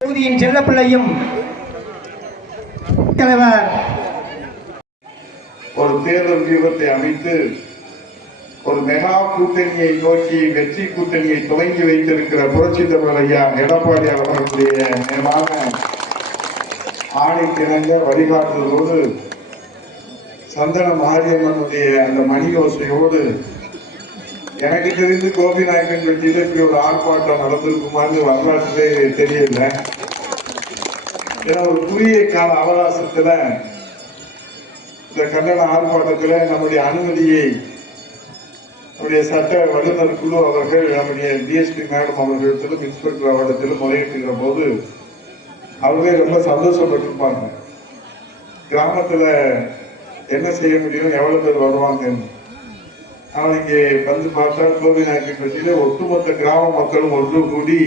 தொகுதியின் செல்லப்பிள்ளையும் தலைவர் ஒரு தேர்தல் வியூகத்தை அமைத்து ஒரு மெகா கூட்டணியை நோக்கி வெற்றி கூட்டணியை துவங்கி வைத்திருக்கிற புரட்சி தமிழர் ஐயா எடப்பாடி அவர்களுடைய நிலையான ஆணைக்கிணங்க வழிகாட்டுதலோடு சந்தன மாரியம்மனுடைய அந்த மணி யோசையோடு எனக்கு தெரிந்து கோபிநாயக்கன் வெற்றியில இப்படி ஒரு ஆர்ப்பாட்டம் நடந்திருக்குமான்னு வரலாற்றிலே தெரியல. ஏன்னா ஒரு குறுகிய கால அவகாசத்துல இந்த கண்டன ஆர்ப்பாட்டத்தில் நம்முடைய அனுமதியை நம்முடைய சட்ட வல்லுநர் குழு அவர்கள் நம்முடைய டிஎஸ்பி மேடம் அவர்களிடத்திலும் இன்ஸ்பெக்டர் அவரிடத்திலும் முறையிட்டுகிற போது அவர்களே ரொம்ப சந்தோஷப்பட்டிருப்பாங்க. கிராமத்துல என்ன செய்ய முடியும், எவ்வளவு பேர் வருவாங்க. ஆனால் இங்கே வந்து பார்த்தா கோபிநாயக்கன் பற்றியில ஒட்டுமொத்த கிராம மக்களும் ஒன்று கூடி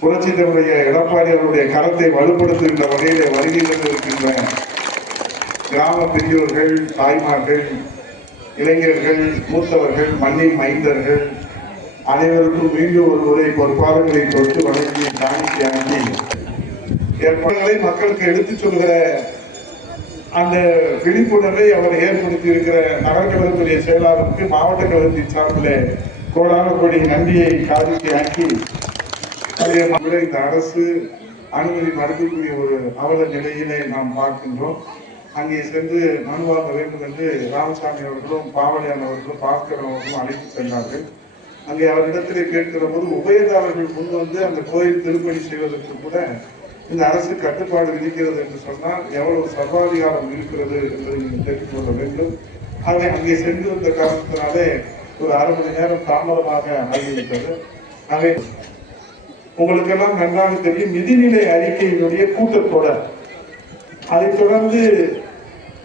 புரட்சி தமிழக எடப்பாடி அவருடைய கரத்தை வலுப்படுத்துகின்ற வகையிலே வருகை இருக்கின்ற கிராம பெரியோர்கள், தாய்மார்கள், இளைஞர்கள், மூத்தவர்கள், மண்ணின் மைந்தர்கள் அனைவருக்கும் மீண்டும் ஒரு முறை பொறுப்பாளர்களை தொட்டு வழங்கி காணிக்கை அனுப்பி ஏற்பாடுகளை மக்களுக்கு எடுத்துச் சொல்கிற அந்த விழிப்புணர்வை அவர் ஏற்படுத்தி இருக்கிற நகர்கழகத்துடைய செயலாளருக்கு மாவட்ட கழகத்தின் சார்பில் கோடான கோடி நன்றியை காணிக்கை ஆக்கி இந்த அரசு அனுமதி மறுக்கக்கூடிய ஒரு அவல நிலையிலே நாம் பார்க்கின்றோம். அங்கே சென்று மனு வாங்க வேண்டும் என்று ராமசாமி அவர்களும் பாவலியான் அவர்களும் பாஸ்கரன் அவர்களும் அழைத்து சென்றார்கள். அங்கே அவரிடத்திலே கேட்கிற போது உபயதாரர்கள் முன் வந்து அந்த கோயில் திருப்பணி செய்வதற்கு கூட இந்த அரசு கட்டுப்பாடு விதிக்கிறது என்று சொன்னால் எவ்வளவு சர்வாதிகாரம் இருக்கிறது என்பதை நீங்கள் தெரிந்து கொள்ள வேண்டும். ஆகவே அங்கே சென்று வந்த காரணத்தினாலே ஒரு அரை மணி நேரம் தாமதமாக ஆகிவிட்டது. ஆகவே உங்களுக்கெல்லாம் நன்றாக தெரியும் நிதிநிலை அறிக்கையினுடைய கூட்டத்தொடர், அதைத் தொடர்ந்து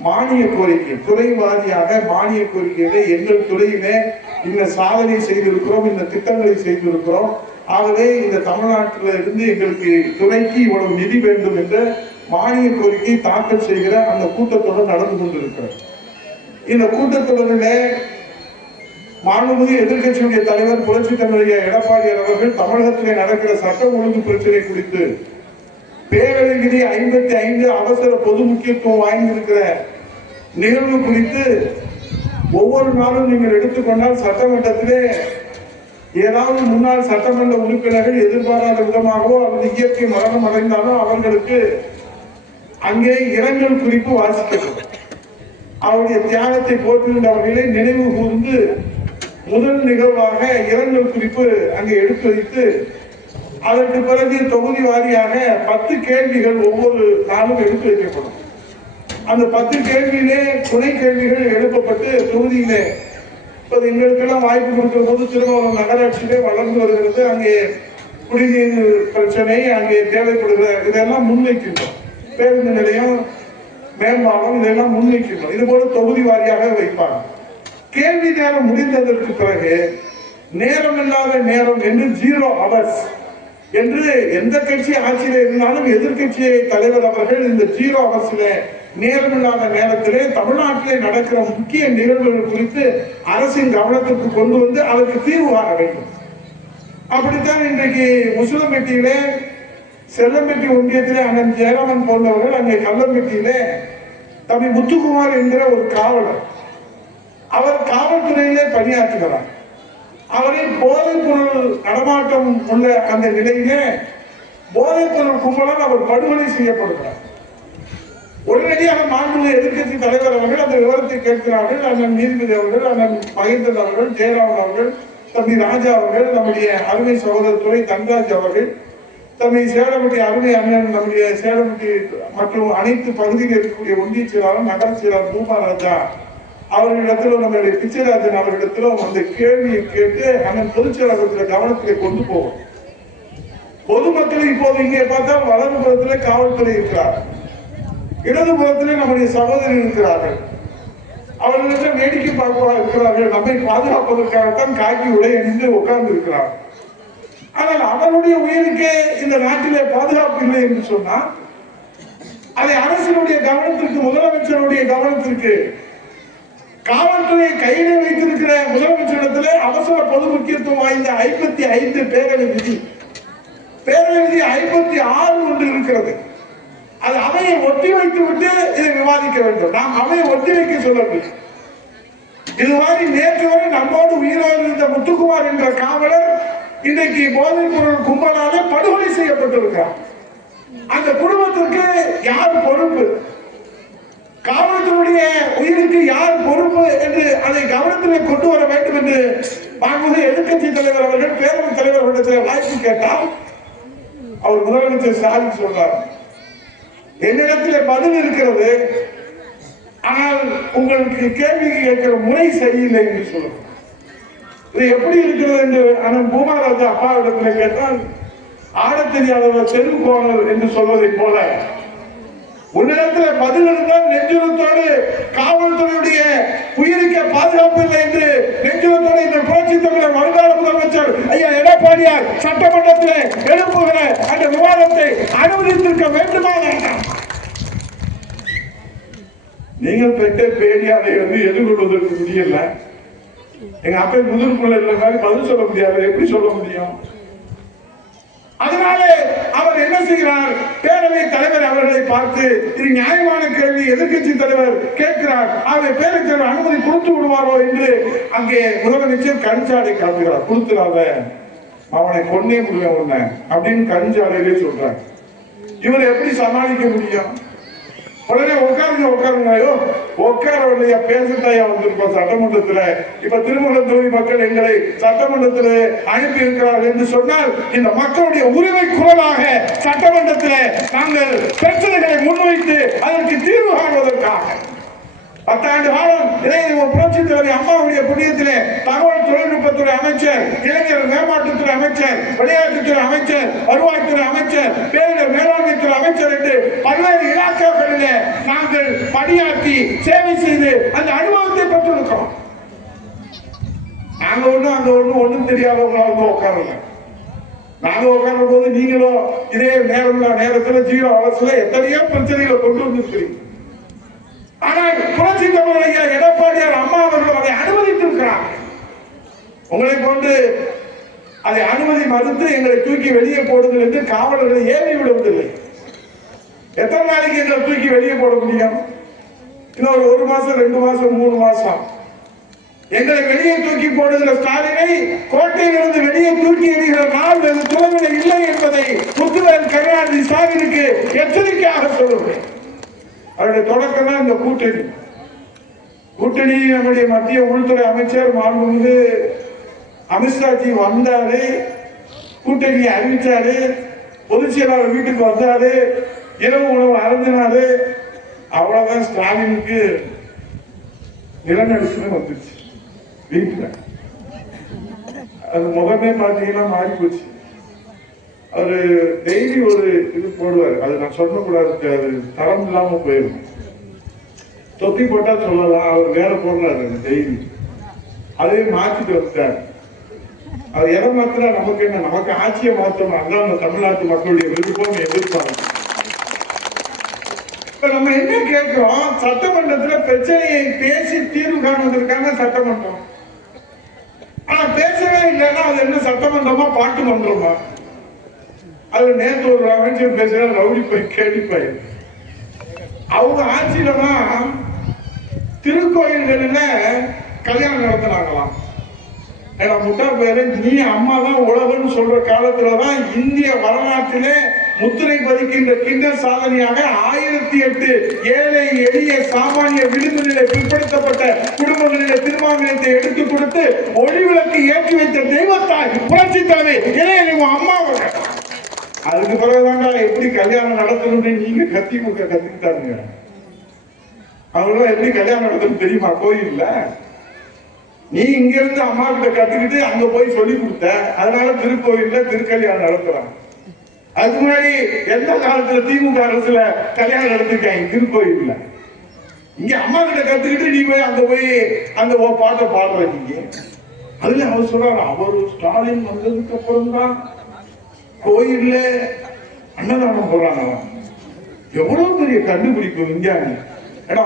மானிய கோரிக்கை, துறை வாரியாக மானிய கோரிக்கையிலே எங்கள் துறையிலே இந்த சாதனை செய்திருக்கிறோம், இந்த திட்டங்களை செய்திருக்கிறோம். ஆகவே இந்த தமிழ்நாட்டில் இருந்து எங்களுக்கு துறைக்கு இவ்வளவு நிதி வேண்டும் என்ற மானிய கோரிக்கை தாக்கல் செய்கிற அந்த கூட்டத்தொடர் நடந்து கொண்டிருக்கிறது. இந்த கூட்டத்தொடரிலே மாண்புமிகு எதிர்கட்சியுடைய தலைவர் புரட்சி தமிழக எடப்பாடி அவர்கள் தமிழகத்திலே நடக்கிற சட்ட ஒழுங்கு பிரச்சனை குறித்து பேரவை விதி 55 அவசர பொது முக்கியத்துவம் வாய்ந்திருக்கிற நிகழ்வு குறித்து ஒவ்வொரு நாளும் நீங்கள் எடுத்துக்கொண்டால் சட்டமன்றத்திலே ஏதாவது முன்னாள் சட்டமன்ற உறுப்பினர்கள் எதிர்பாராத விதமாகவோ அல்லது இயற்கை மரணம் அடைந்தாலோ அவர்களுக்கு அங்கே இரங்கல் குறிப்பு வாசிக்கப்படும். அவருடைய தியாகத்தை போற்றுகின்ற வகையிலே நினைவு கூர்ந்து முதல் நிகழ்வாக இரங்கல் குறிப்பு அங்கே எடுத்து வைத்து அதற்கு பிறகு தொகுதி வாரியாக 10 கேள்விகள் ஒவ்வொரு நாளும் எடுத்து வைக்கப்படும். அந்த 10 கேள்வியிலே துணை கேள்விகள் எழுப்பப்பட்டு தொகுதியிலே இப்போது எங்களுக்கெல்லாம் வாய்ப்பு கொடுக்கிற போது திருமாவளவன் நகராட்சியிலே வளர்ந்து வருகிறது. அங்கே குடிநீர் பிரச்சனை, அங்கே தேவைப்படுகிற இதெல்லாம் முன்வைக்கின்றோம். பேருந்து நிலையம், மேம்பாலம் இதெல்லாம் முன்வைக்கின்றோம். இது போல தொகுதி வாரியாக வைப்பாங்க. கேள்வி நேரம் முடிந்ததற்கு பிறகு நேரம் இல்லாத நேரம் என்று 0 hours என்று எந்த கட்சி ஆட்சியில இருந்தாலும் எதிர்கட்சியை தலைவர் அவர்கள் இந்த 0 hours நேரமில்லாத நேரத்திலே தமிழ்நாட்டிலே நடக்கிற முக்கிய நிகழ்வுகள் குறித்து அரசின் கவனத்திற்கு கொண்டு வந்து அதற்கு தீர்வு காண வேண்டும். அப்படித்தான் இன்றைக்கு முசுலம்பட்டியிலே செல்லம்பட்டி ஒன்றியத்திலே அண்ணன் ஜெயராமன் போன்றவர்கள் அங்கே கல்லம்பட்டியிலே தம்பி முத்துக்குமார் என்கிற ஒரு காவலர், அவர் காவல்துறையிலே பணியாற்றுகிறார். அவரை போதைப் பொருள் நடமாட்டம் உள்ள அந்த நிலையிலே போதைப் பொருள் கும்பலால் அவர் படுகொலை செய்யப்படுகிறார். உடனடியாக மாண்புமிகு எதிர்கட்சி தலைவர் அவர்கள் அந்த விவரத்தை கேட்கிறார்கள். அண்ணன் நீதிபதி அவர்கள், அண்ணன் மகேந்திரன் அவர்கள், ஜெயராமன் அவர்கள், தம்பி ராஜா அவர்கள், நம்முடைய அருமை சகோதரர் துறை தன்ராஜ் அவர்கள், தம்பி சேலம்பட்டி அருமை அண்ணன் நம்முடைய சேலம்பட்டி மற்றும் அனைத்து பகுதியில் இருக்கக்கூடிய ஒன்றிய செயலாளர், நகர செயலாளர் பூமா ராஜா அவர்களிடத்திலும் நம்முடைய பிச்சைராஜன் அவர்களிடத்திலும் அந்த கேள்வியை கேட்டு அண்ணன் பொதுச் செயலாளர் கவனத்திலே கொண்டு போவோம். பொதுமக்களை இப்போது இங்கே பார்த்தால் வலதுபுறத்திலே காவல்துறை இருக்கிறார், இடதுபுறத்திலே நம்முடைய சகோதரி இருக்கிறார்கள். அவர்களிடம் வேடிக்கை பார்ப்பதாக இருக்கிறார்கள். நம்மை பாதுகாப்பதற்காகத்தான் காக்கி உடை அணிந்து உட்கார்ந்து இருக்கிறார்கள். ஆனால் அவருடைய உயிருக்கே இந்த நாட்டிலே பாதுகாப்பு இல்லை என்று சொன்னால் அதை அரசினுடைய கவனத்திற்கு, முதலமைச்சருடைய கவனத்திற்கு, காவல்துறை கையிலே வைத்திருக்கிற முதலமைச்சரிடத்திலே அவசர பொது முக்கியத்துவம் வாய்ந்த 55 பேரவை விதி பேரவை 56 ஒன்று இருக்கிறது. அது அவையை ஒத்தி வைத்து விட்டு இதை விவாதிக்க வேண்டும். நாம் அவையை ஒத்தி வைக்க சொல்லவில்லை. இது மாதிரி நேற்று வரை நம்மோடு உயிரோடு இருந்த முத்துக்குமார் என்ற காவலர் இன்றைக்கு போதைப் பொருள் கும்பலாலே படுகொலை செய்யப்பட்டிருக்கிறார். அந்த குடும்பத்திற்கு யார் பொறுப்பு, காவல்துறையுடைய உயிருக்கு யார் பொறுப்பு என்று அதை கவனத்தில் கொண்டு வர வேண்டும் என்று மாண்புமிகு எதிர்க்கட்சி தலைவர் அவர்கள் பேரவைத் தலைவர்களிடத்தில் வாய்ப்பு கேட்டால் அவர் முதலமைச்சர் ஸ்டாலின் சொல்றார், என்னிடத்தில் பதில் இருக்கிறது, ஆனால் உங்களுக்கு கேள்வி கேட்கிற முறை சரியில்லை என்று சொல்லுவார். இது எப்படி இருக்கிறது என்று அண்ணன் பூமாராஜா அப்பாவிடத்தில் கேட்டால், ஆட தெரியாதவர் தெருக்கோணல் என்று சொல்வதை போல உன்னிடத்தில் பதில் இருந்தால் நெஞ்சுரத்தோடு காவல்துறையுடைய உயிருக்கு பாதுகாப்பு இல்லை என்று நெஞ்சுரத்தோடு இந்த புரட்சி தமிழர் வருங்கால முதலமைச்சர் ஐயா எடப்பாடியார் சட்டமன்றத்தில் எழுப்புகிற அந்த விவாதத்தை அனுமதித்திருக்க வேண்டுமா வேண்டாம்? நீங்கள் பெற்ற பேடியாரை எதிர்கொள்வதற்கு முடியல. எங்க அப்பா முதிர்குள்ள இல்லை மாதிரி பதில் சொல்ல முடியாது, எப்படி சொல்ல முடியும்? அதனாலே அவர் என்ன செய்கிறார், பேரவை தலைவர் அவர்களை பார்த்து இது நியாயமான கேள்வி எதிர்கட்சி தலைவர் கேட்கிறார், அவர் பேரவைத் தலைவர் அனுமதி கொடுத்து விடுவாரோ என்று அங்கே முதலமைச்சர் கஞ்சாடை காட்டுகிறார். கொடுத்துறாத, அவனை கொன்னே முடியும் உன்ன அப்படின்னு கஞ்சாடையிலே சொல்றார். இவர் எப்படி சமாளிக்க முடியும்? உடனே உட்காருங்க உட்காரவில்லையா, பேசத்தாயா வந்திருக்கோம் சட்டமன்றத்தில். இப்ப திருமணம் தொகுதி மக்கள் எங்களை சட்டமன்றத்தில் அனுப்பி இருக்கிறார்கள் என்று சொன்னால் இந்த மக்களுடைய உரிமை குரலாக சட்டமன்றத்தில் நாங்கள் பிரச்சனைகளை முன்வைத்து அதற்கு தீர்வு காண்பதற்காக 10 ஆண்டு காலம் இளைஞர் புரட்சி தலைவர் அம்மாவுடைய புண்ணியத்திலே தகவல் தொழில்நுட்பத்துறை அமைச்சர், இளைஞர் மேம்பாட்டுத்துறை அமைச்சர், விளையாட்டுத்துறை அமைச்சர், வருவாய்த்துறை அமைச்சர், பேரிடர் மேலாண்மைத்துறை அமைச்சர் என்று பல்வேறு இலாக்காக்களிலே நாங்கள் பணியாற்றி சேவை செய்து அந்த அனுபவத்தை பெற்றிருக்கிறோம். நாங்க ஒண்ணும் தெரியாதவங்களா உட்காரல. நாங்க உட்கார்ந்த போது நீங்களும் இதே நேரத்தில் ஜீரோ அவர்ஸ்ல எத்தனையோ பிரச்சனைகளை கொண்டு வந்திருக்கிறீங்க. ஆனால் புரட்சி தமிழர் எடப்பாடியார் அம்மா அவர்கள் அதை அனுமதித்திருக்கிறார். உங்களை கொண்டு அதை அனுமதி மறுத்து எங்களை தூக்கி வெளியே போடுங்கள் என்று காவலர்களை ஏவி விடுவதில்லை. எத்தனை நாளைக்கு எங்களை தூக்கி வெளியே போட முடியும்? இன்னொரு 1 மாசம் 2 மாசம் 3 மாசம் எங்களை வெளியே தூக்கி போடுகிற ஸ்டாலினை கோட்டையிலிருந்து வெளியே தூக்கி எறிகிற நாள் வெகு தொலைவில் இல்லை என்பதை முத்துவேல் கருணாநிதி ஸ்டாலினுக்கு எச்சரிக்கையாக சொல்லுவேன். அவருடைய தொடக்கம் தான் இந்த கூட்டணி. நம்முடைய மத்திய உள்துறை அமைச்சர் மாண்புமிகு அமித்ஷாஜி வந்தாரு, கூட்டணியை அறிவிச்சாரு, பொதுச் செயலாளர் வீட்டுக்கு வந்தாரு, இரவு உணவு அருந்தினாரு. அவ்வளவுதான் ஸ்டாலினுக்கு நிலநடுக்கமே வந்துருச்சு வீட்டுல. அது முகமே பார்த்தீங்கன்னா மாறி போச்சு. அவரு டெய்லி ஒரு இது போடுவார், அது நான் சொல்லக்கூடாது, அது தரம் இல்லாம போயிடும். தொப்பி போட்டா சொல்லலாம், அவர் வேற போடுறாரு டெய்லி. அதே மாற்றிட்டு வந்துட்டார். அவர் எதை மாத்திரா நமக்கு என்ன, நமக்கு ஆட்சியை மாற்றணும், அதான் தமிழ்நாட்டு மக்களுடைய விருப்பம் எதிர்ப்பாங்க. இப்ப நம்ம என்ன கேட்கிறோம், சட்டமன்றத்தில் பிரச்சனையை பேசி தீர்வு காணுவதற்கான சட்டமன்றம். ஆனா பேசவே இல்லைன்னா அது என்ன சட்டமன்றமா பாட்டு மன்றமா? அது நேற்று ஒரு அமைச்சர் பேசுற ரவுடி போய் கேள்விப்பாய். அவங்க ஆட்சியில தான் திருக்கோயில்களில் கல்யாணம் நடத்தினாங்களாம். முட்டா பேரு நீ அம்மா தான் உலகம்னு சொல்ற காலத்துலதான் இந்திய வரலாற்றிலே முத்திரை பதிக்கின்ற கிண்டல் சாதனையாக 1008 ஏழை எளிய சாமானிய விளிம்பு நிலை பிற்படுத்தப்பட்ட குடும்பங்களிலே திருமணத்தை எடுத்துக் கொடுத்து ஒளிவிளக்கு ஏற்றி வைத்த தெய்வத்தாய் புரட்சி தலைமை இளைய அம்மா. அதுக்கு பிறகுதாங்க எப்படி கல்யாணம் நடத்தணும்னு நீங்க கத்துக்கிட்டாங்க. அவங்களாம் எப்படி கல்யாணம் நடத்தணும் தெரியுமா? கோயில்ல நீ இங்க இருந்து அம்மா கிட்ட கத்துக்கிட்டு அங்க போய் சொல்லி கொடுத்த, அதனால திருக்கோயில்ல திருக்கல்யாணம் நடத்துறாங்க. அதுக்கு முன்னாடி எந்த காலத்துல திமுக அரசுல கல்யாணம் நடத்திருக்காங்க திருக்கோயில்ல? இங்க அம்மா கிட்ட கத்துக்கிட்டு நீ போய் அங்க போய் அந்த பாட்டை பாடுற. நீங்க அதுல அவர் சொல்றாரு, அவரு ஸ்டாலின் வந்ததுக்கு அப்புறம் தான் கோயில்ல அன்னதானம் போடுறாங்க. எவ்வளவு பெரிய கண்டுபிடிப்பு விஞ்ஞானி.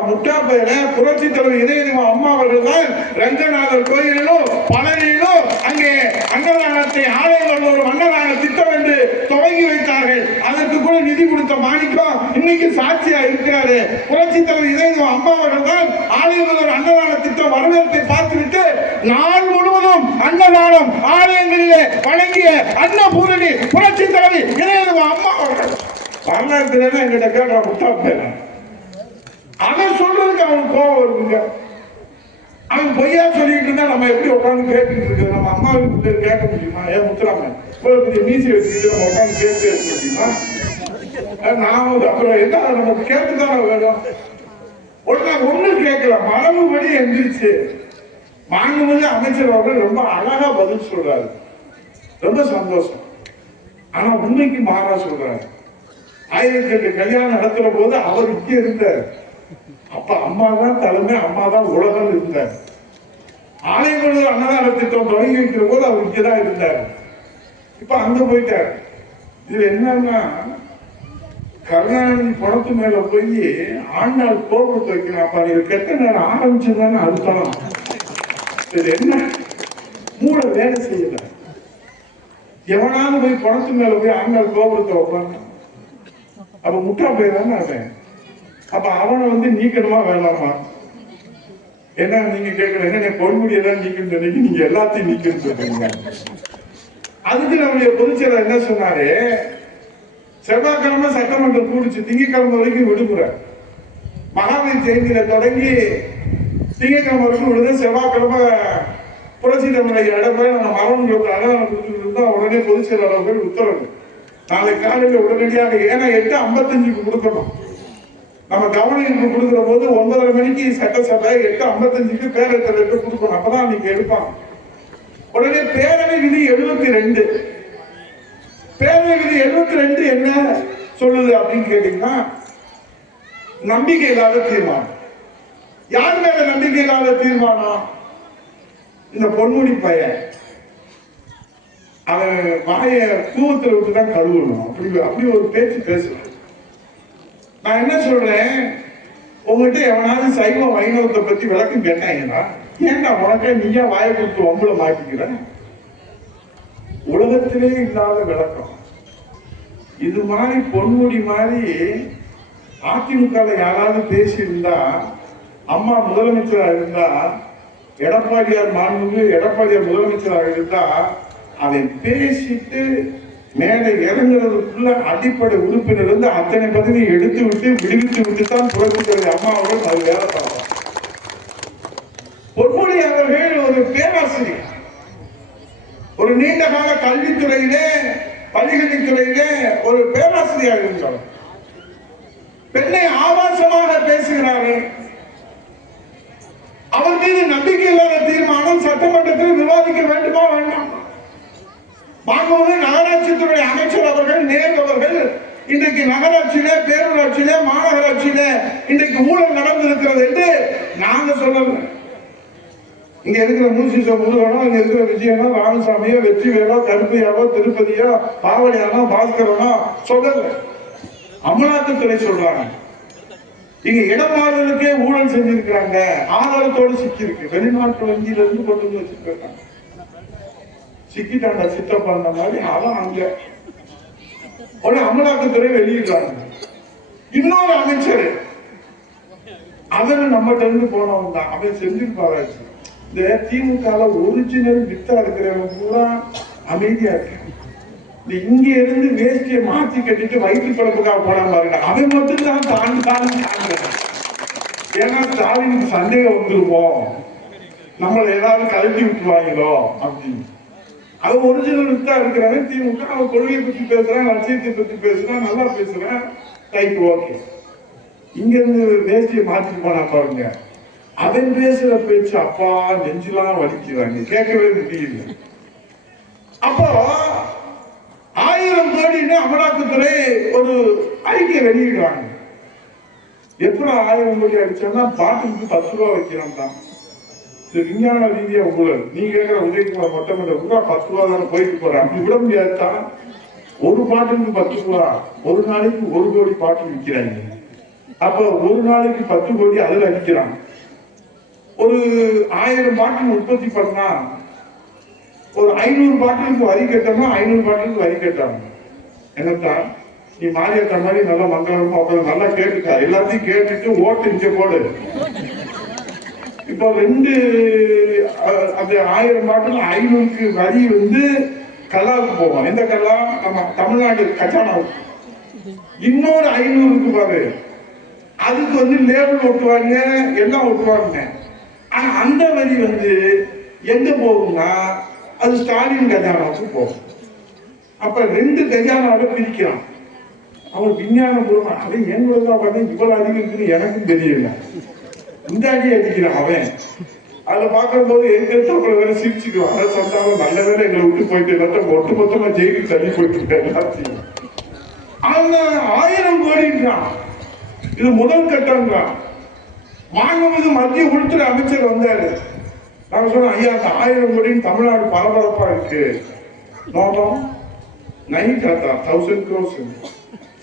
முட்டா பேர புரட்சி தலைவர் இதய அம்மா அவர்கள் தான் ரங்கநாதர் கோயிலிலும் பழனியிலும் அங்கே அன்னதானத்தை ஆலயங்கள் ஒரு அன்னதான திட்டம் என்று துவங்கி வைத்தார்கள். அதற்கு கூட நிதி கொடுத்த மாணிக்கம் இன்னைக்கு சாட்சியா இருக்கிறாரு. புரட்சி தலைவர் இதய அம்மா அவர்கள் தான் ஆலயங்கள் ஒரு அன்னதான திட்டம் வரவேற்பை பார்த்துவிட்டு நாள் முழுவதும் அன்னதானம் ஆலயங்களிலே வழங்கிய அன்னபூரணி புரட்சி தலைவர் இதய அம்மா அவர்கள். வரலாற்று எங்கிட்ட கேட்கிற முட்டா பேர அதை சொல்றதுக்கு அவனுக்கு கோபம் வருதுங்க. அவன் பொய்யா சொல்லிட்டு இருந்தா நம்ம எப்படி உட்காந்து கேட்டுட்டு இருக்கு? நம்ம அம்மா வீட்டு கேட்க முடியுமா? ஏன் முத்துறாங்க மீசி வச்சுக்கிட்டு நம்ம உட்காந்து கேட்டு இருக்க முடியுமா? நான் அப்புறம் என்ன நமக்கு கேட்டுதானே வேணும். உடனே ஒண்ணு கேட்கல, மரபுபடி எந்திரிச்சு வாங்கும்போது அமைச்சர் அவர்கள் ரொம்ப அழகா பதில் சொல்றாரு. ரொம்ப சந்தோஷம். ஆனா உண்மைக்கு மாறா சொல்றாரு. 1008 கல்யாணம் நடத்துற போது அவர் இங்கே இருந்தார். அப்ப அம்மா தான் தலைமை, அம்மா தான் உலகம் இருந்தார். ஆலயங்கள் அன்னதான திட்டம் தொடங்கி வைக்கிற போது அவர் இங்கதான் இருந்தார். இப்ப அங்க போயிட்டார். இது என்னன்னா கருணாநிதி படத்து மேல போய் ஆண்டாள் கோபுரத்தை வைக்கணும். அப்ப நீங்க கெட்ட நேரம் ஆரம்பிச்சதுதானே அர்த்தம். இது என்ன மூளை வேலை செய்யல. எவனாலும் போய் படத்து மேல போய் ஆண்டாள் கோபுரத்தை வைப்பாங்க. அப்ப முட்டா போய் தானே அவன். அப்ப அவனை நீக்கணுமா வேணாமா? என்ன நீங்க கேட்கல, பொன்முடியெல்லாம் நீக்கணும் சொன்னீங்க, நீங்க எல்லாத்தையும் நீக்கணும் சொல்றீங்க. அதுக்கு நம்முடைய பொதுச்செயலர் என்ன சொன்னாரு, செவ்வாய்க்கிழமை சட்டமன்றம் கூடிச்சு, திங்கட்கிழமை வரைக்கும் விடுமுறை. மகாவீர் ஜெயந்தியில தொடங்கி திங்கட்கிழமை வரைக்கும் விடுது. செவ்வாய்க்கிழமை புரட்சி தமிழக இடப்பெயர் நம்ம மரபுகளுக்கு அன்னதானம் கொடுத்துட்டு இருந்தா உடனே பொதுச்செயலர் அவர்கள் உத்தரவு நாளை காலையில் உடனடியாக, ஏன்னா 8:55 கொடுக்கணும். நம்ம கவர்னருக்கு கொடுக்கிற போது 9:30 மணிக்கு சட்டசபை, 8:55 பேரவைத் தலைவருக்கு கொடுக்கணும். அப்பதான் நீங்க எடுப்பாங்க. உடனே பேரவை விதி 72. பேரவை விதி 72 என்ன சொல்லுது அப்படின்னு கேட்டீங்கன்னா, நம்பிக்கை இல்லாத தீர்மானம். யார் மேல நம்பிக்கை இல்லாத தீர்மானம்? இந்த பொன்முடி பையன் அவன் வாய கூவத்தில் விட்டுதான் கழுவணும். அப்படி ஒரு பேச்சு பேசுறான். நான் என்ன சொல்றேன், உங்ககிட்ட எவனாவது சைவ வைணவத்தை பத்தி விளக்கம் கேட்டாங்கன்னா, ஏன்டா உனக்க நீயா வாய கொடுத்து வம்புல மாட்டிக்கிற? உலகத்திலே இல்லாத விளக்கம். இது மாதிரி பொன்முடி மாதிரி அதிமுக யாராவது பேசி இருந்தா, அம்மா முதலமைச்சராக இருந்தா, எடப்பாடியார் மாண்புமிகு எடப்பாடியார் முதலமைச்சராக இருந்தா, அவன் பேசிட்டு மேலே இறங்குறதுக்குள்ள அடிப்படை உறுப்பினர் வந்து அத்தனை பதவியை எடுத்து விட்டு விடுவித்து விட்டு தான் புரட்சித்தலைவர் அம்மா அவர்கள் அது வேலை பார்ப்பார். பொன்முடி அவர்கள் ஒரு பேராசிரியர், ஒரு நீண்ட கால கல்வித்துறையிலே பள்ளிக்கல்வித்துறையிலே ஒரு பேராசிரியர் இருந்தார். பெண்ணை ஆபாசமாக பேசுகிறார்கள். அவர் மீது நம்பிக்கை இல்லாத தீர்மானம் சட்டமன்றத்தில் விவாதிக்க வேண்டுமா வேண்டாம்? மாண்புமிகு நகராட்சித்துறை அமைச்சர் அவர்கள் நேரு அவர்கள் இன்றைக்கு நகராட்சியிலே, பேரூராட்சியிலே, மாநகராட்சியிலே இன்றைக்கு ஊழல் நடந்திருக்கிறது என்று நாங்க சொல்லல. இங்க இருக்கிற மூசிசோ முருகனோ, இங்க இருக்கிற விஜயனோ, ராமசாமியோ, வெற்றிவேலோ, கருப்பையாவோ, திருப்பதியோ, பாவலியானோ, பாஸ்கரனோ சொல்லல. அமலாக்கத்துறை சொல்றாங்க. இங்க இடமாறுதலுக்கே ஊழல் செஞ்சிருக்கிறாங்க, ஆதாரத்தோடு சிக்கி இருக்கு. வெளிநாட்டு வங்கியில இருந்து கொண்டு வந்து வச்சிருக்காங்க. சிக்கிட்டாண்ட சித்தப்பா மாதிரி அவன் அங்க ஒரு அமலாக்கத்துறை வெளியிடுறாங்க. இன்னொரு அமைச்சர் அவன் நம்மகிட்ட இருந்து போனவன் தான். அவன் செஞ்சிருப்பாராச்சு. இந்த திமுக ஒரிஜினல் வித்தா இருக்கிறவங்க பூரா அமைதியா இருக்கு. இங்க இருந்து வேஷ்டியை மாற்றி கட்டிட்டு வயிற்று பிறப்புக்காக போனா பாருங்க, அவன் மட்டும்தான் தாண்டி. ஏன்னா ஸ்டாலினுக்கு சந்தேகம் வந்துருவோம், நம்மளை ஏதாவது கலட்டி விட்டுருவாங்களோ அப்படின்னு. அவன் ஒரிஜினல் வித்தா இருக்கிறவன் திமுக. அவன் கொள்கையை பத்தி பேசுறான், லட்சியத்தை பத்தி பேசுறான், நல்லா பேசுறான், ரைட் ஓகே. இங்க இருந்து வேஷ்டியை மாற்றிட்டு போனா பாருங்க, அவன் பேசுற பேச்சு அப்பா நெஞ்செல்லாம் வலிக்கிறாங்க, கேட்கவே முடியல. அப்போ 1000 கோடின்னு அமலாக்கத்துறை ஒரு அறிக்கை வெளியிடுறாங்க. எப்படி 1000 கோடி அடிச்சோம்னா பாட்டுக்கு 10 ரூபா வைக்கிறான் தான். இது விஞ்ஞான ரீதியா ஊழல். நீ கேட்கிற உதயகுமார் மொட்டமன்ற ரூபா 10 ரூபா தானே போயிட்டு போறேன், அப்படி விட முடியாதுதான். ஒரு பாட்டுக்கு 10 ரூபா, ஒரு நாளைக்கு 1 கோடி பாட்டு விற்கிறாங்க. அப்ப ஒரு நாளைக்கு 10 கோடி அதுல அடிக்கிறாங்க. ஒரு 1000 பாட்டில் உற்பத்தி பண்ணா ஒரு 500 பாட்டிலுக்கு வரி கட்டணும், 500 பாட்டிலுக்கு வரி கட்டணும். என்னத்தான் நீ மாரியத்த மாதிரி நல்லா மங்களமா உட்காந்து நல்லா கேட்டுக்கா, எல்லாத்தையும் கேட்டுட்டு ஓட்டு இங்க போடு. இப்போ 2 அந்த 1000 பாட்டில் 500க்கு வரி வந்து கல்லாவுக்கு போவோம். எந்த கல்லா? நம்ம தமிழ்நாடு கஜானாவுக்கு. இன்னொரு 500க்கு பாரு, அதுக்கு வந்து லேபிள் ஒட்டுவாங்க, எல்லாம் ஒட்டுவாங்க. ஆனா அந்த வரி வந்து எங்க போகும்னா அது ஸ்டாலின் கஜானாவுக்கு போகும். அப்ப 2 கஜானாவை பிரிக்கிறான். அவன் விஞ்ஞான பூர்வமா அதை என் கூட தான் பார்த்தா இவ்வளவு அதிகம் இருக்குன்னு எனக்கும் தெரியல. இந்த அடி அடிக்கிறான் அவன். அதை பார்க்கும் போது எங்க வேற சிரிச்சுக்குவான். அதை சொன்னாலும் நல்ல வேலை எங்களை விட்டு போயிட்டு எல்லாத்தையும் ஒட்டு மொத்தமா ஜெயிலுக்கு தள்ளி போயிட்டு எல்லாத்தையும். அவன் 1000 கோடின்றான். இது முதல் கட்டம்ன்றான். மாண்புமிகு மத்திய உள்துறை அமைச்சர் வந்தாரு. நாங்க சொன்னோம், ஐயா அந்த 1000 கோடின்னு தமிழ்நாடு பரபரப்பா இருக்கு. நோட்டம் 1000 crores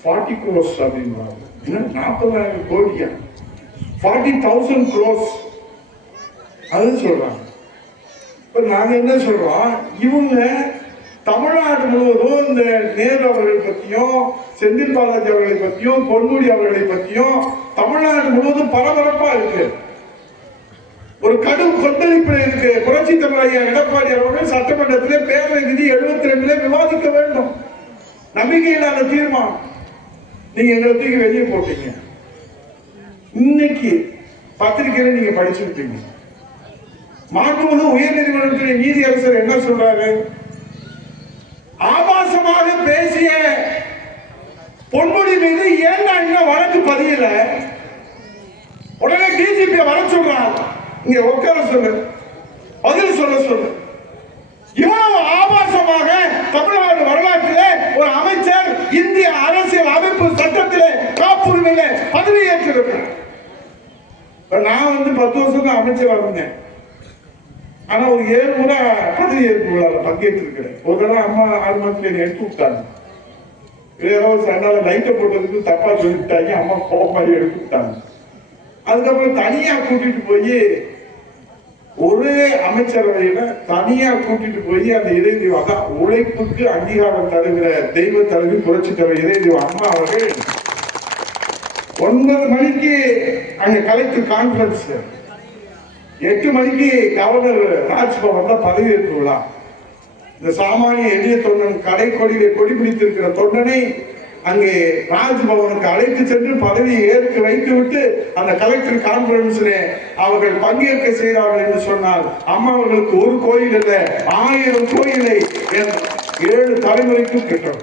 40 crores அப்படின்றாங்க. 40,000 கோடியா? 40,000 crores அது சொல்றாங்க. இப்ப நாங்க என்ன சொல்றோம், இவங்க தமிழ்நாடு முழுவதும் இந்த நேரு அவர்களை பத்தியும் செந்தில் பாலாஜி அவர்களை பத்தியும் பொன்முடி அவர்களை பத்தியும் தமிழ்நாடு முழுவதும் பரபரப்பா இருக்கு. ஒரு கடும் கொந்தளிப்பு இருக்கு. புரட்சி தலைவர் எடப்பாடி அவர்கள் சட்டமன்றத்திலே பேரவை விதி 72 விவாதிக்க வேண்டும். நம்பிக்கையில்லாத தீர்மானம் நீங்க எங்களை தூக்கி வெளியே போட்டீங்க. இன்னைக்கு பத்திரிகையில நீங்க படிச்சுட்டீங்க. மாண்புமிகு உயர் நீதிமன்றத்தின் நீதியரசர் என்ன சொல்றாரு? ஆபாசமாக பேசிய பொன்முடி மீது ஏன்டா இன்னும் வழக்கு பதியல? உடனே டிஜிபி வர சொல்றாங்க, இங்க உட்கார சொல்லு, பதில் சொல்ல சொல்லு. இவ்வளவு ஆபாசமாக தமிழ்நாடு வரலாற்றிலே ஒரு அமைச்சர் இந்திய அரசியல் அமைப்பு சட்டத்திலே காப்புரிமையில பதவியேற்றிருக்கிறார். நான் வந்து 10 வருஷம் தான் அமைச்சராக இருந்தேன். ஆனா ஒரு 7 முறை பதவியேற்பு விழாவில் பங்கேற்றிருக்கிறேன். ஒரு தடவை அம்மா 6 மாசத்துல எடுத்து விட்டாங்க. லைட்டை போட்டதுக்கு தப்பா சொல்லிவிட்டாங்க. அம்மா கோபமாரி எடுத்து விட்டாங்க. அதுக்கப்புறம் தனியா கூட்டிட்டு போய் ஒரே அமைச்சரவையில தனியா கூட்டிட்டு போய் அந்த இறை தெய்வம், அதான் உழைப்புக்கு அங்கீகாரம் தருகிற தெய்வ தலைவி புரட்சி தலைவர் இறை தெய்வம் அம்மா அவர்கள் 9 மணிக்கு அங்க கலெக்டர் கான்பரன்ஸ், 8 மணிக்கு கவர்னர் ராஜ்பவன் தான் பதவியேற்பு விழா. இந்த சாமானிய எளிய தொண்டன் கடை கொடியை கொடி பிடித்திருக்கிற தொண்டனை அங்கே ராஜ்பவனுக்கு அழைத்து சென்று பதவியை ஏற்க வைத்து விட்டு அந்த கலெக்டர் கான்பரன்ஸிலே அவர்கள் பங்கேற்க செய்தார்கள் என்று சொன்னால் அம்மா அவர்களுக்கு ஒரு கோயில் அல்ல 1000 கோயிலை 7 தலைமுறைக்கும் கிட்டும்.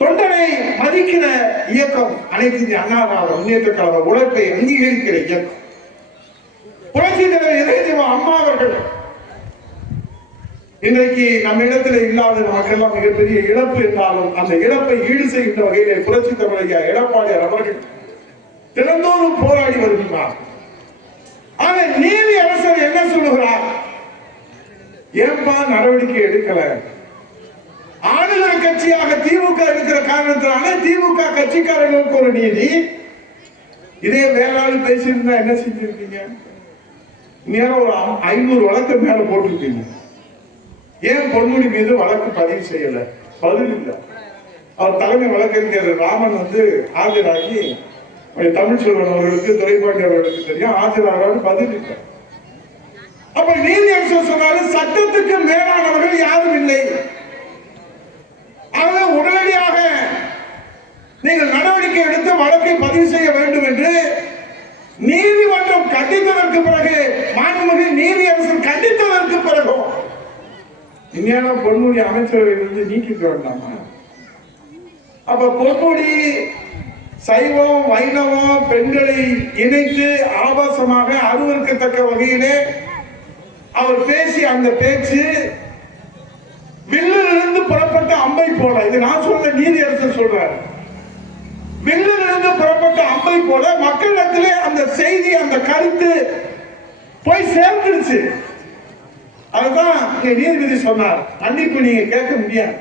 தொண்டனை மதிக்கிற இயக்கம் அனைத்து இந்திய அண்ணா திராவிட முன்னேற்ற கழக உழைப்பை அங்கீகரிக்கிற இயக்கம். புரட்சி தலைவர் இதய அம்மா அவர்கள் இன்றைக்கு நம்ம இடத்துல இல்லாத நமக்கெல்லாம் மிகப்பெரிய இழப்பு என்றாலும் அந்த இழப்பை ஈடு செய்கின்ற வகையிலே புரட்சி தலைவர் எடப்பாடியார் அவர்கள் தினந்தோறும் போராடி வருகிறார். ஆக நீதி அரசர் என்ன சொல்லுகிறார்? ஏன்பா நடவடிக்கை எடுக்கல? ஆளுகிற கட்சியாக திமுக இருக்கிற காரணத்தினால திமுக கட்சிக்காரர்களுக்கு ஒரு நீதி. இதே வேளாளு பேசியிருந்தா என்ன செஞ்சிருக்கீங்க? நேரம் ஒரு 500 வழக்கு மேல போட்டிருக்கீங்க. ஏன் பொன்முடி மீது வழக்கு பதிவு செய்யல? பதில் இல்லை. அவர் தலைமை வழக்கறிஞர் ராமன் வந்து ஆஜராகி தமிழ்ச்செல்வன் அவர்களுக்கு துரைப்பாண்டி அவர்களுக்கு தெரியும் ஆஜராக பதில் இல்லை. அப்ப நீதியரசர் சொன்னாரு சட்டத்துக்கு மேலானவர்கள் யாரும் இல்லை. ஆகவே உடனடியாக நீங்கள் நடவடிக்கை எடுத்து வழக்கை பதிவு செய்ய வேண்டும் என்று நீதிமன்றம் கண்டித்ததற்கு பிறகு மாண்புமிகு நீதியரசர் கண்டித்ததற்கு பிறகும் விஞ்ஞான பொன்முடி அமைச்சரவையிலிருந்து நீக்கிக்க வேண்டாமா? அப்ப பொன்முடி சைவம் வைணவம் பெண்களை இணைத்து ஆபாசமாக அருவருக்கத்தக்க வகையிலே அவர் பேசிய அந்த பேச்சு வில்லிலிருந்து புறப்பட்ட அம்பை போல, இது நான் சொல்ற நீதியரசர் சொல்றாரு, வில்லிலிருந்து புறப்பட்ட அம்பை போல மக்களிடத்திலே அந்த செய்தி அந்த கருத்து போய் சேர்ந்துருச்சு. அதுதான் நீதிபதி சொன்னார், மன்னிப்பு நீங்க கேட்க முடியாது.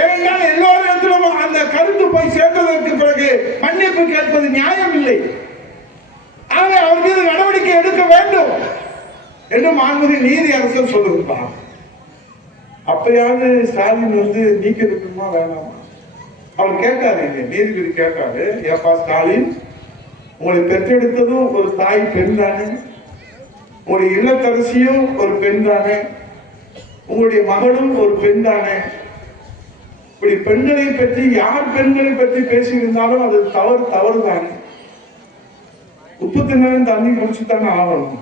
ஏனென்றால் எல்லோரிடத்திலும் அந்த கருத்து போய் சேர்ந்ததற்கு பிறகு மன்னிப்பு கேட்பது நியாயம் இல்லை. ஆகவே அவர் மீது நடவடிக்கை எடுக்க வேண்டும். என்று மாண்புமிகு நீதி அரசர் சொல்லுகிறார். அப்பயாவது ஸ்டாலின் வந்து நீக்க இருக்குமா வேணாமா? அவர் கேட்டாரு, நீதிபதி கேட்டாரு, ஏப்பா ஸ்டாலின், உங்களை பெற்றெடுத்ததும் ஒரு தாய் பெண் தானே, உங்களுடைய இல்லத்தரசியும் ஒரு பெண் தானே, உங்களுடைய மகளும் ஒரு பெண் தானே, இப்படி பெண்களை பற்றி யார் பெண்களை பற்றி பேசியிருந்தாலும் அது தவறு தானே. உப்பு தின்னு தண்ணி முடிச்சுத்தானே ஆகணும்.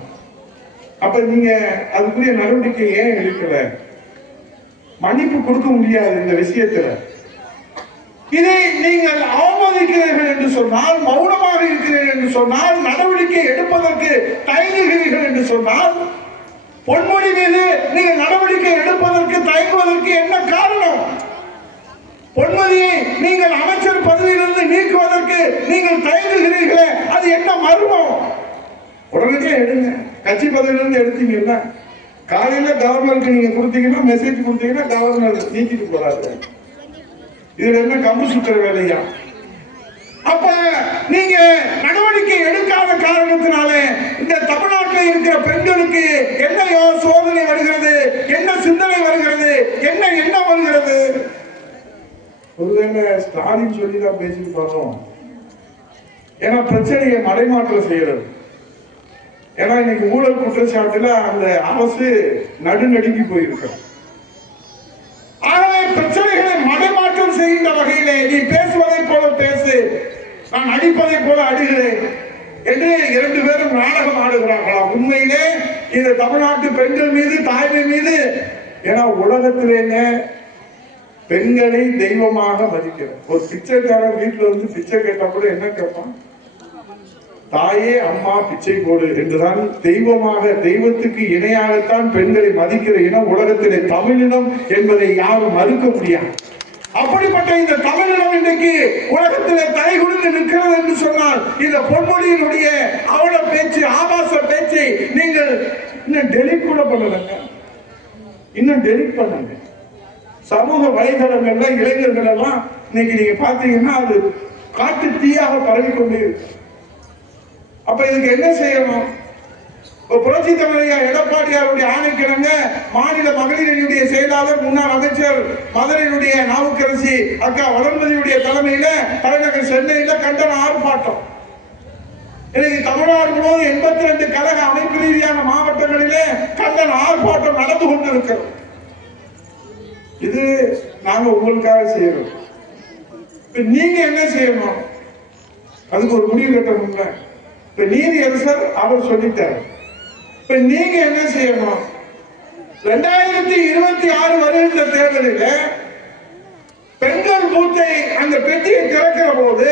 அப்ப நீங்க அதுக்குரிய நடவடிக்கை ஏன் எடுக்கல? மன்னிப்பு கொடுக்க முடியாது இந்த விஷயத்துல. இதை நீங்கள் அவமதிக்கிறீர்கள் என்று சொன்னால், மௌனமாக இருக்கிறீர்கள் என்று சொன்னால், நடவடிக்கை எடுப்பதற்கு தயங்குகிறீர்கள் என்று சொன்னால், பொன்முடி மீது நீங்கள் நடவடிக்கை எடுப்பதற்கு தயங்குவதற்கு என்ன காரணம்? பொன்முடியை நீங்கள் அமைச்சர் பதவியிலிருந்து நீக்குவதற்கு நீங்கள் தயங்குகிறீர்களே, அது என்ன மர்மம்? உடனடியாக எடுங்க. கட்சி பதவியிலிருந்து எடுத்தீங்கன்னா, காலையில கவர்னருக்கு நீங்க கொடுத்தீங்கன்னா, மெசேஜ் கொடுத்தீங்கன்னா கவர்னர் நீக்கிட்டு போறாரு. இதுல என்ன கம்பு சுத்துற வேலையா? அப்ப நீங்க நடவடிக்கை எடுக்காத காரணத்தினால இந்த தமிழ்நாட்டில் இருக்கிற பெண்களுக்கு என்ன சோதனை வருகிறது, என்ன சிந்தனை வருகிறது, என்ன எண்ணம் வருகிறது? ஒருவேளை ஸ்டாலின் சொல்லிதான் பேசிட்டு பார்த்தோம். ஏன்னா பிரச்சனையை மடைமாற்றம் செய்யறது. ஏன்னா இன்னைக்கு ஊழல் குற்றச்சாட்டுல அந்த அரசு நடுநடுங்கி போயிருக்கு. ஆகவே பிரச்சனைகளை மடைமாற்றம் செய்கின்ற வகையிலே நீ பேசுவதை போல பேசு, நான் அடிப்பதை போல அடிகிறேன் என்று இரண்டு பேரும் நாடகம் ஆடுகிறார்களா? உண்மையிலே இந்த தமிழ்நாட்டு பெண்கள் மீது, தாய்மை மீது, ஏன்னா உலகத்திலேங்க பெண்களை தெய்வமாக மதிக்கிறோம். ஒரு பிச்சைக்காரன் வீட்டுல வந்து பிச்சை கேட்டா கூட என்ன கேட்பான்? தாயே அம்மா பிச்சை போடு என்றுதான் தெய்வமாக, தெய்வத்துக்கு இணையாகத்தான் பெண்களை மதிக்கிற இனம் உலகத்திலே தமிழினம் என்பதை யாரும் மறுக்க முடியாது. அப்படிப்பட்ட இந்த தமிழினம் இன்றைக்கு உலகத்திலே தலை குனிந்து நிற்கிறது என்று சொன்னால், இந்த பொன்முடியினுடைய அவல பேச்சு, ஆபாச பேச்சை நீங்கள் இன்னும் டெலிட் கூட பண்ணலங்க. இன்னும் டெலிட் பண்ணுங்க. சமூக வலைதளங்கள்ல இளைஞர்கள் எல்லாம் இன்னைக்கு நீங்க பாத்தீங்கன்னா அது காட்டு தீயாக பரவி கொண்டே இருக்கு. அப்ப இதுக்கு என்ன செய்யணும்? புரட்சி தலைவர் எடப்பாடியாருடைய ஆணைக்கிழங்க மாநில மகளிர் அணியுடைய செயலாளர், முன்னாள் அமைச்சர் மதுரையினுடைய நாவுக்கரசி அக்கா வளர்மதியுடைய தலைமையில தலைநகர் சென்னையில கண்டன ஆர்ப்பாட்டம். இன்னைக்கு தமிழ்நாடு முழுவதும் 82 கழக அமைப்பு ரீதியான மாவட்டங்களிலே கண்டன ஆர்ப்பாட்டம் நடந்து கொண்டிருக்கிறது. இது நாங்க உங்களுக்காக செய்யறோம். நீங்க என்ன செய்யணும்? அதுக்கு ஒரு முடிவு கட்டணும்ல. இப்ப நீதி அரசர் அவர் சொல்லிட்டார். இப்ப நீங்க என்ன செய்யணும்? 2026 வருகின்ற தேர்தலில் பெண்கள் பூத்தை அந்த பெட்டியை திறக்கிற போது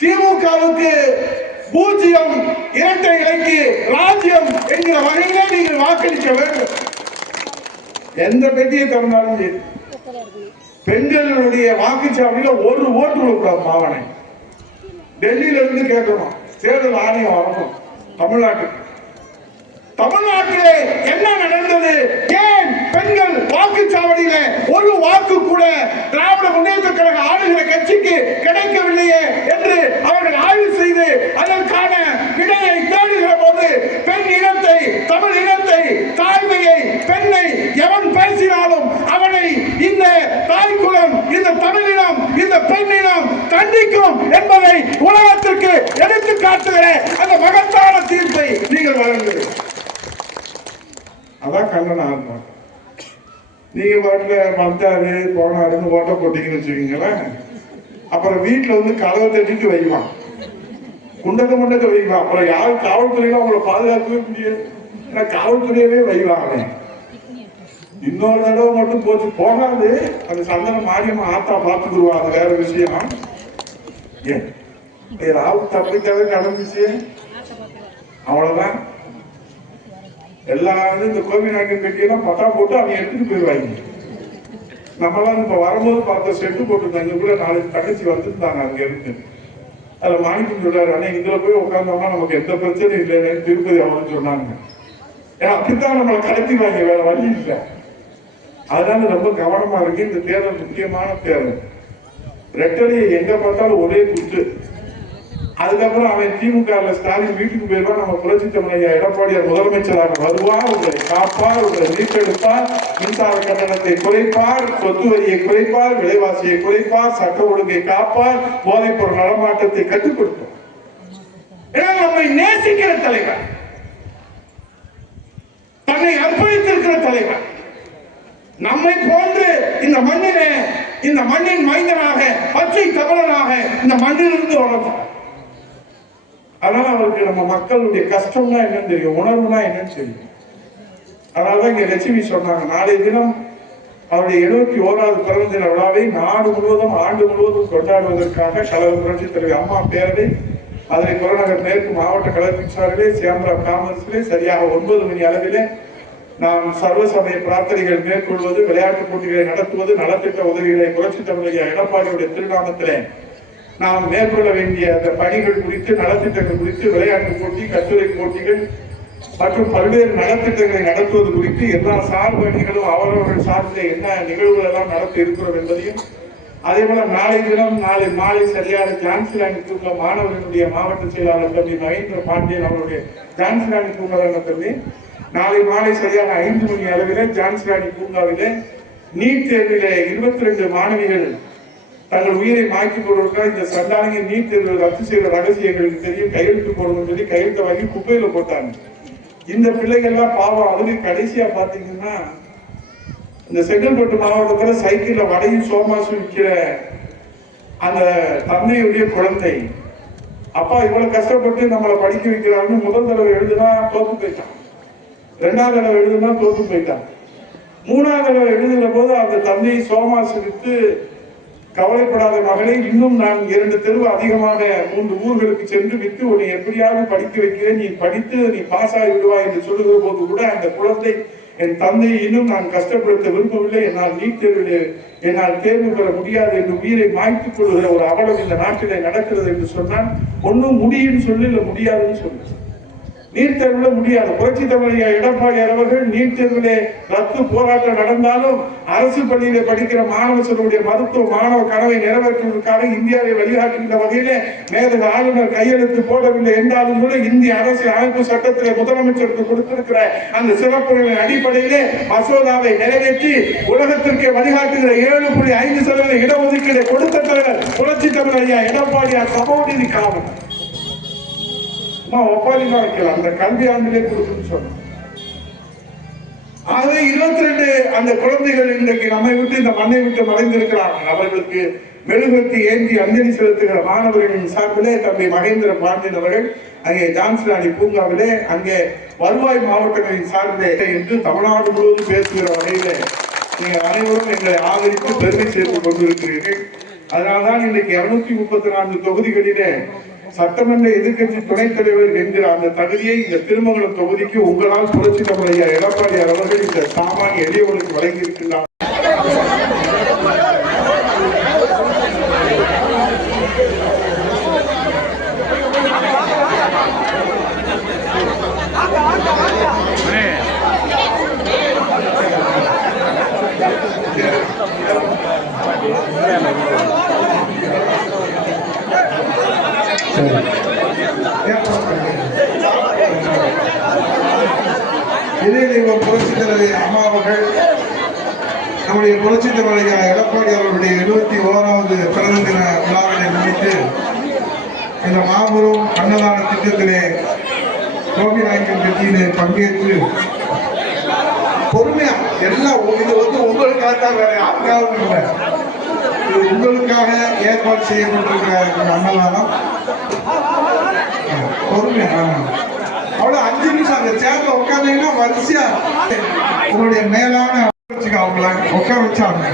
திமுகவுக்கு 0 இரட்டை இலைக்கு ராஜ்யம் என்கிற வகையிலே நீங்கள் வாக்களிக்க வேண்டும். எந்த பெட்டியை திறந்தாலும் சரி, பெண்களுடைய வாக்குச்சாவடியில ஒரு ஓட்டு விடக்கூடாது. மாவனை டெல்லியில இருந்து கேட்கணும், தேர்தல் ஆணையம் வரணும் தமிழ்நாட்டுக்கு. தமிழ்நாட்டிலே என்ன நடந்தது? ஏன் பெண்கள் வாக்குச்சாவடியில ஒரு வாக்கு கூட திராவிட முன்னேற்ற கழக ஆளுகிற கட்சிக்கு கிடைக்கவில்லையே என்று அவர்கள் ஆய்வு செய்து அதற்கான விடையை தேடுகிற போது பெண் இனத்தை, தமிழ் இனத்தை, தாய்மையை, பெண்ணை எவன் பேசினாலும் அவனை இந்த தாய்க்குலம், இந்த தமிழினம், இந்த பெண்ணினம் கண்டிக்கும் என்பதை உலகத்திற்கு எடுத்து காட்டுகிற அந்த மகத்தான தீர்ப்பை நீங்கள் வழங்குகிறீர்கள். அதான் கண்டன ஆர்ப்பாட்டம். நீங்க பாட்டுல வந்தாரு போனாருன்னு ஓட்ட போட்டீங்கன்னு வச்சுக்கீங்களேன், அப்புறம் வீட்டுல வந்து கதவை தட்டிட்டு வைவான், குண்டக்க மண்டக்க வைவான். அப்புறம் யாரும் காவல்துறையில அவங்களை பாதுகாக்கவே முடியாது. ஏன்னா காவல்துறையவே வைவாங்க. இன்னொரு தடவை மட்டும் போச்சு போகாது, அந்த சந்தன மாரியம்மா ஆத்தா பார்த்துக்குருவா, அது வேற விஷயம். ஏதாவது தப்பிக்காவே நடந்துச்சு, அவ்வளவுதான். எல்லாரும் இந்த கோபிநாயக்கன் பெட்டியெல்லாம் பட்டா போட்டு அவங்க எடுத்துட்டு போயிடுவாங்க. நம்மளாம் இப்ப வரும்போது பார்த்த செட்டு போட்டுருந்தாங்க கூட, நாளைக்கு தங்கச்சி வந்துருந்தாங்க அங்க இருந்து. அதுல மாணிக்கம் சொல்றாரு, ஆனா இதுல போய் உட்கார்ந்தோம்னா நமக்கு எந்த பிரச்சனையும் இல்லைன்னு திருப்பதி அவனு சொன்னாங்க. ஏன்னா அப்படித்தான் நம்மளை கடத்திடுவாங்க, வேற வழி இல்லை. அதனால ரொம்ப கவனமா இருக்கு. இந்த தேர்தல் முக்கியமான தேர்தல். ரெட்டடியை எங்க பார்த்தாலும் ஒரே குத்து. அதுக்கப்புறம் அவன் திமுக ஸ்டாலின் வீட்டுக்கு போயிருவான். நம்ம புரட்சி தமிழக எடப்பாடியார் முதலமைச்சராக வருவார், உங்களை காப்பார், உங்களை மீட்டெடுப்பார், மின்சார கட்டணத்தை குறைப்பார், சொத்து வரியை குறைப்பார், விலைவாசியை குறைப்பார், சட்ட ஒழுங்கை காப்பார், போதைப் பொருள் நடமாட்டத்தை கட்டுக் கொடுப்பார். நம்மை நேசிக்கிற தலைவர், தன்னை அர்ப்பணித்திருக்கிற தலைவர், நம்மை போன்று இந்த மண்ணிலே இந்த மண்ணின் மைந்தனாக பச்சை தமிழனாக இந்த மண்ணிலிருந்து வளர்ந்தார். அதனால அவருக்கு நம்ம மக்களுடைய கஷ்டம்னா என்னன்னு தெரியும், உணர்வுனா என்னன்னு தெரியும். அதனாலதான் இங்க லட்சுமி சொன்னாங்க, நாளைய தினம் அவருடைய 71வது பிறந்த தின விழாவை நாடு முழுவதும் ஆண்டு முழுவதும் கொண்டாடுவதற்காக கழக புரட்சி தலைவர் அம்மா பேரவை அதனை புறநகர் மேற்கு மாவட்ட கழகத்தின் சார்பிலே சேம்பர் ஆஃப் காமர்ஸிலே சரியாக 9 மணி அளவிலே நாம் சர்வ சமய பிரார்த்தனைகள் மேற்கொள்வது, விளையாட்டுப் போட்டிகளை நடத்துவது, நலத்திட்ட உதவிகளை புரட்சி தமிழக எடப்பாடியுடைய திருநாமத்திலே நாம் மேற்கொள்ள வேண்டிய அந்த பணிகள் குறித்து, நலத்திட்டங்கள் குறித்து, விளையாட்டு போட்டி, கட்டுரை போட்டிகள் மற்றும் பல்வேறு நலத்திட்டங்களை நடத்துவது குறித்து எல்லா சார்பு அணிகளும் அவரவர்கள் சார்பிலே என்ன நிகழ்வுகள் எல்லாம் நடத்த இருக்கிறோம் என்பதையும், அதே போல நாளை தினம் நாளை மாலை சரியான ஜான்சிராணி பூங்கா மாணவர்களுடைய மாவட்ட செயலாளர் தம்பி மகேந்திர பாண்டியன் அவருடைய ஜான்சிராணி பூங்கா நாளை மாலை சரியான 5 மணி அளவிலே ஜான்சிராணி பூங்காவிலே நீட் தேர்விலே 22 மாணவிகள் தங்கள் உயிரை மாற்றிக் கொள்வதற்காக இந்த சண்டாளிங்க நீட் தேர்வு ரத்து செய்த ரகசியங்களுக்கு தெரியும், கையெழுத்து போடணும்னு சொல்லி கையெழுத்தை வாங்கி குப்பையில போட்டாங்க. இந்த பிள்ளைகள்லாம் பாவம். அதுல கடைசியா பாத்தீங்கன்னா இந்த செங்கல்பட்டு மாவட்டத்துல சைக்கிள்ல வடையும் சோமாசு விற்கிற அந்த தந்தையுடைய குழந்தை, அப்பா இவ்வளவு கஷ்டப்பட்டு நம்மளை படிக்க வைக்கிறாருன்னு முதல் தடவை எழுதுனா தோத்து போயிட்டான், 2வது தடவை எழுதுனா தோத்து போயிட்டான், 3வது தடவை எழுதுகிற போது அந்த தந்தையை சோமாசு விற்று கவலைப்படாத மகளே, இன்னும் நான் 2 தெருவு அதிகமாக 3 ஊர்களுக்கு சென்று விட்டு உன்னை எப்படியாவது படிக்க வைக்கிறேன், நீ படித்து நீ பாஸ் ஆகி விடுவாய் என்று சொல்லுகிற போது கூட அந்த குழந்தை, என் தந்தையை இன்னும் நான் கஷ்டப்படுத்த விரும்பவில்லை, என்னால் நீட் தேர்வில் என்னால் தேர்வு பெற முடியாது என்று உயிரை மாய்த்துக் கொள்கிற ஒரு அவலம் இந்த நாட்டிலே நடக்கிறது என்று சொன்னால், ஒன்னும் முடியும்னு சொல்லு, இல்ல முடியாதுன்னு சொல்லு. நீட் தேர்வுல முடியாது. புரட்சி தமிழக எடப்பாடியார் அவர்கள் நீட் தேர்விலே ரத்து போராட்டம் நடந்தாலும் அரசு பள்ளியிலே படிக்கிற மாணவர்களுடைய மருத்துவ மாணவ கனவை நிறைவேற்றுவதற்காக இந்தியாவை வழிகாட்டுகின்ற வகையிலே மேதக ஆளுநர் கையெழுத்து போடவில்லை என்றாலும் கூட இந்திய அரசு அமைப்பு சட்டத்திலே முதலமைச்சருக்கு கொடுத்திருக்கிற அந்த சிறப்புகளின் அடிப்படையிலே மசோதாவை நிறைவேற்றி உலகத்திற்கே வழிகாட்டுகிற 7.5% இடஒதுக்கீடு கொடுத்த தலைவர் புரட்சி தமிழக எடப்பாடியார் சமூகநீதி காவலர். ஒப்பாரிதான் வைக்கலாம், அந்த கல்வி ஆண்டிலே கொடுக்குன்னு சொன்னோம். ஆகவே 22 அந்த குழந்தைகள் இன்றைக்கு நம்மை விட்டு இந்த மண்ணை விட்டு மறைந்திருக்கிறார்கள். அவர்களுக்கு மெழுகுவர்த்தி ஏந்தி அஞ்சலி செலுத்துகிற மாணவர்களின் சார்பிலே தம்பி மகேந்திர பாண்டியன் அவர்கள் அங்கே ஜான்சிராணி பூங்காவிலே அங்கே வருவாய் மாவட்டங்களின் சார்பிலே என்று தமிழ்நாடு முழுவதும் பேசுகிற வகையிலே நீங்கள் அனைவரும் எங்களை ஆதரித்து பெருமை சேர்த்துக் கொண்டிருக்கிறீர்கள். அதனால்தான் இன்றைக்கு 234 தொகுதிகளிலே சட்டமன்ற எதிர்கட்சி துணைத் தலைவர் என்கிற அந்த தகுதியை இந்த திருமங்கலம் தொகுதிக்கு உங்களால் புரட்சி தமிழக எடப்பாடியார் அவர்கள் இந்த சாமானிய எளியவர்களுக்கு வழங்கி இருக்கின்றார். இதயதெய்வம் புரட்சி தலைவர் அம்மா அவர்கள் நம்முடைய புரட்சி தலைவர் எடப்பாடி அவர்களுடைய 71வது பிறந்த தின விழாவினை முன்னிட்டு இந்த மாபெரும் அன்னதான திட்டத்திலே கோபிநாயக்கன் கட்சியிலே பங்கேற்று பொறுமையா எல்லாம் இது உங்களுக்காக வேற யாருக்காவது இல்லை, இது உங்களுக்காக ஏற்பாடு செய்யப்பட்டிருக்கிற அன்னதானம். பொறுமையா அவ்வளவு 5 நிமிஷம் அந்த சேர்ல உட்காந்தீங்கன்னா வரிசையா உங்களுடைய மேலான அவங்கள உட்கார வச்சாங்க.